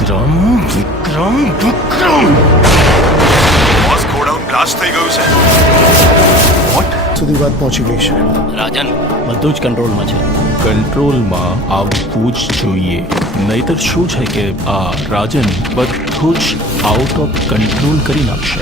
વિક્રમ વિક્રમ વિક્રમ boss godown blast થઈ ગયું છે. વોટ સુધી વાત પહોંચી ગઈ છે. રાજન બધું જ કંટ્રોલમાં છે. કંટ્રોલમાં આવવું જ જોઈએ, નહીતર શું છે કે આ રાજન બધું જ આઉટ ઓફ કંટ્રોલ કરી નાખશે.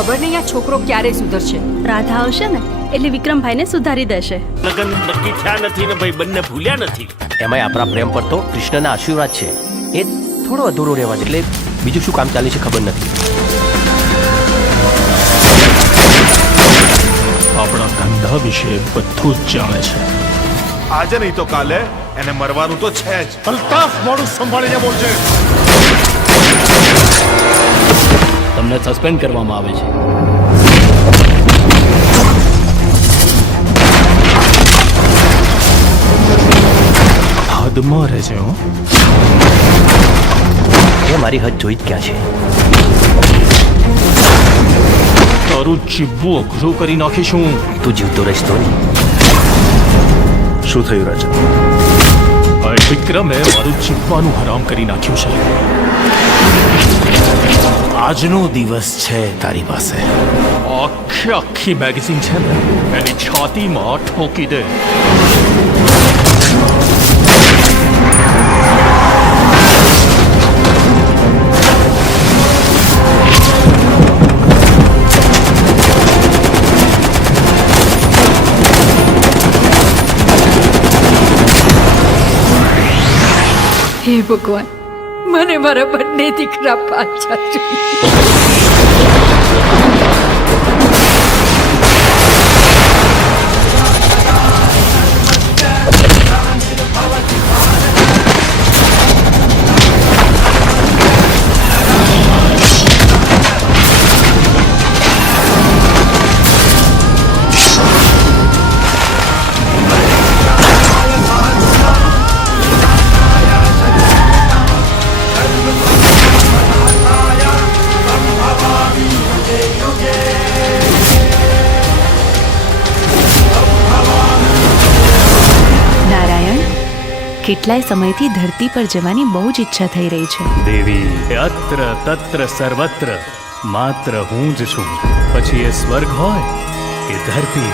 ખબર નહીં આ છોકરો ક્યારે સુધરશે. રાધા આવશે ને એટલે વિક્રમભાઈને સુધારી દેશે. લગન નક્કી થયા નથી ને ભાઈ બંને ભૂલ્યા નથી. એમાંય આપણા પ્રેમ પર તો કૃષ્ણના આશીર્વાદ છે. એ થોડો અધૂરો રહેવા દે, એટલે બીજું શું કામ ચાલે છે ખબર નથી. આપણા ધંધા વિશે બધું જ જાણે છે. આજે નહીં તો કાલે એને મરવાનું તો છે જ. અલ્તાફ, મોડું સંભાળીને બોલજે. તમને સસ્પેન્ડ કરવામાં આવે છે. હદમાં રહેજે હો. એ મારી હદ જોઈ જ ક્યાં છે. તારું જીવવું અઘરું કરી નાખીશું. તું જીવતો રહીશ તો નહીં. શું થયું રાજન? આ વિક્રમે મારું જીવવાનું હરામ કરી નાખ્યું છે. આજનો દિવસ છે તારી પાસે. આખી મેગેઝીન છે ને એની છાતીમાં ઠોકી દે. હે ભગવાન, મને મારા બંને દીકરા પાછા જોઈએ. કેટલાય સમયથી ધરતી પર જવાની બહુ જ ઈચ્છા થઈ રહી છે. દેવી અત્ર તત્ર સર્વત્ર માત્ર હું જ છું. પછી એ સ્વર્ગ હોય કે ધરતી,